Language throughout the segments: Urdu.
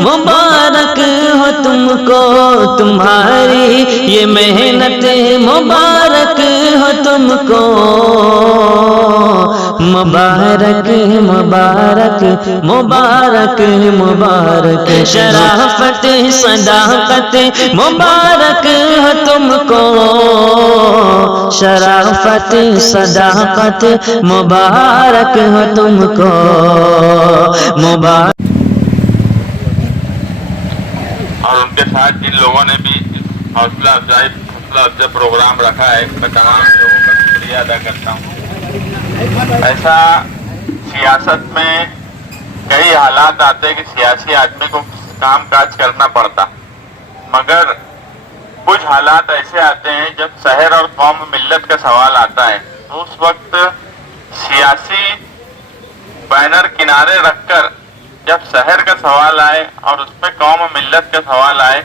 مبارک ہو تم کو، تمہاری یہ محنت مبارک ہو تم کو، مبارک مبارک مبارک مبارک، شرافت صداقت مبارک ہو تم کو، شرافت صداقت مبارک ہو تم کو، مبارک۔ اور ان کے ساتھ جن لوگوں نے بھی حوصلہ افزائی پروگرام رکھا ہے، میں تمام لوگوں کا شکریہ ادا کرتا ہوں۔ ایسا سیاست میں کئی حالات آتے ہیں کہ سیاسی آدمی کو کام کاج کرنا پڑتا، مگر کچھ حالات ایسے آتے ہیں جب شہر اور قوم ملت کا سوال آتا ہے، تو اس وقت سیاسی بینر کنارے رکھ کر جب شہر کا سوال آئے اور اس میں قوم و ملت کا سوال آئے،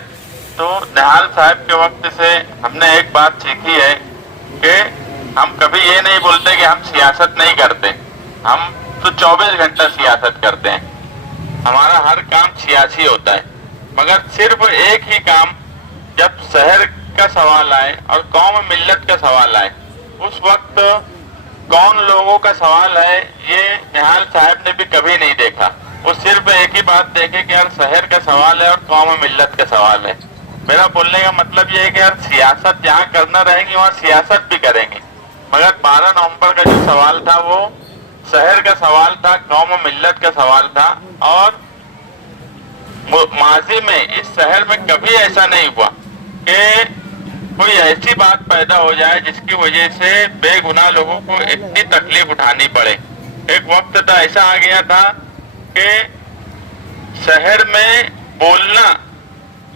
تو نہال صاحب کے وقت سے ہم نے ایک بات سیکھی ہے کہ ہم کبھی یہ نہیں بولتے کہ ہم سیاست نہیں کرتے، ہم تو 24 گھنٹہ سیاست کرتے ہیں، ہمارا ہر کام سیاسی ہوتا ہے، مگر صرف ایک ہی کام جب شہر کا سوال آئے اور قوم و ملت کا سوال آئے، اس وقت کون لوگوں کا سوال ہے یہ نہال صاحب نے بھی کبھی نہیں دیکھا۔ وہ صرف ایک ہی بات دیکھے کہ یار شہر کا سوال ہے اور قوم و ملت کا سوال ہے۔ میرا بولنے کا مطلب یہ ہے کہ یار سیاست جہاں کرنا رہیں گی وہاں سیاست بھی کریں گے، مگر 12 نومبر کا جو سوال تھا وہ شہر کا سوال تھا، قوم و ملت کا سوال تھا، اور ماضی میں اس شہر میں کبھی ایسا نہیں ہوا کہ کوئی ایسی بات پیدا ہو جائے جس کی وجہ سے بے گناہ لوگوں کو اتنی تکلیف اٹھانی پڑے۔ ایک وقت تو ایسا آ گیا تھا کہ شہر میں بولنا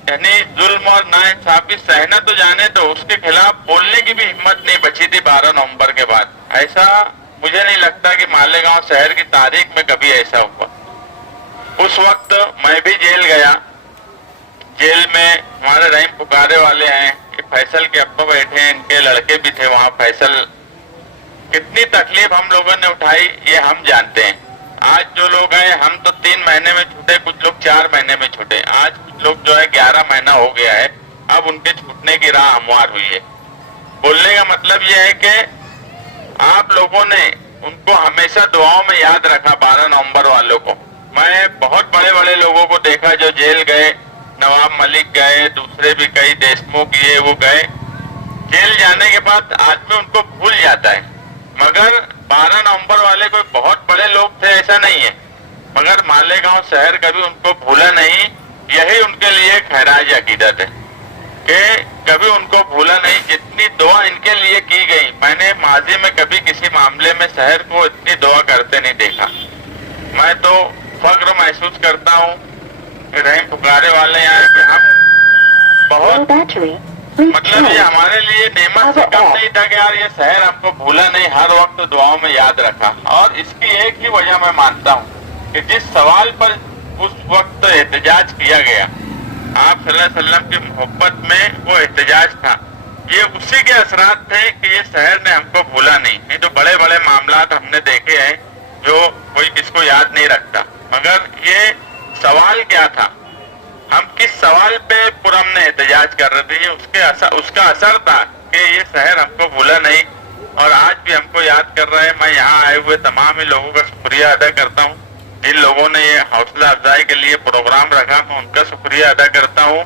یعنی ظلم اور ناانصافی سہنا تو جانے تو اس کے خلاف بولنے کی بھی ہمت نہیں بچی تھی 12 نومبر کے بعد۔ ایسا مجھے نہیں لگتا کہ مالیگاؤں شہر کی تاریخ میں کبھی ایسا ہوا۔ اس وقت میں بھی جیل گیا، جیل میں ہمارے رحیم پکارے والے ہیں، فیصل کے ابا بیٹھے ہیں، ان کے لڑکے بھی تھے وہاں، فیصل، کتنی تکلیف ہم لوگوں نے اٹھائی یہ ہم جانتے ہیں۔ آج جو لوگ ہیں ہم تو 3 مہینے میں چھوٹے، کچھ لوگ 4 مہینے میں چھوٹے، آج کچھ لوگ جو ہے 11 مہینہ ہو گیا ہے، اب ان کے چھوٹنے کی راہ ہموار ہوئی ہے۔ بولنے کا مطلب یہ ہے کہ آپ لوگوں نے ان کو ہمیشہ دعاؤں میں یاد رکھا، 12 نومبر والوں کو۔ میں بہت بڑے بڑے لوگوں کو دیکھا جو جیل گئے، نواب ملک گئے، دوسرے بھی کئی دیشمکھ یہ وہ گئے، جیل جانے کے بعد آدمی ان کو بھول جاتا ہے، مگر 12 نومبر والے کوئی بہت بڑے لوگ تھے ایسا نہیں ہے، مگر مالیگاؤں شہر کبھی ان کو بھولا نہیں۔ یہی ان کے لیے خراج عقیدت ہے کہ کبھی ان کو بھولا نہیں۔ جتنی دعا ان کے لیے کی گئی، میں نے ماضی میں کبھی کسی معاملے میں شہر کو اتنی دعا کرتے نہیں دیکھا۔ میں تو فخر محسوس کرتا ہوں رحیم پکارے والے ہیں کہ ہم بہت مطلب یہ ہمارے لیے نعمت سے کم نہیں تھا کہ یار یہ شہر ہم کو بھولا نہیں، ہر وقت دعاؤں میں یاد رکھا۔ اور اس کی ایک ہی وجہ میں مانتا ہوں کہ جس سوال پر اس وقت احتجاج کیا گیا، آپ صلی اللہ علیہ وسلم کی محبت میں وہ احتجاج تھا، یہ اسی کے اثرات تھے کہ یہ شہر نے ہم کو بھولا نہیں تو بڑے بڑے معاملات ہم نے دیکھے ہیں جو کوئی کس کو یاد نہیں رکھتا، مگر یہ سوال کیا تھا، ہم کس سوال پہ پرامن احتجاج کر رہے تھے، اس کا اثر تھا کہ یہ شہر ہم کو بھولا نہیں اور آج بھی ہم کو یاد کر رہا ہے۔ میں یہاں آئے ہوئے تمام ہی لوگوں کا شکریہ ادا کرتا ہوں، جن لوگوں نے یہ حوصلہ افزائی کے لیے پروگرام رکھا میں ان کا شکریہ ادا کرتا ہوں۔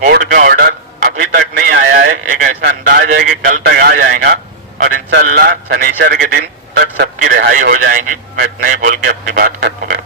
کورٹ کا آرڈر ابھی تک نہیں آیا ہے، ایک ایسا انداز ہے کہ کل تک آ جائے گا اور انشاءاللہ شنیچر کے دن تک سب کی رہائی ہو جائیں گی۔ میں اتنا ہی بول کے اپنی بات ختم کروں۔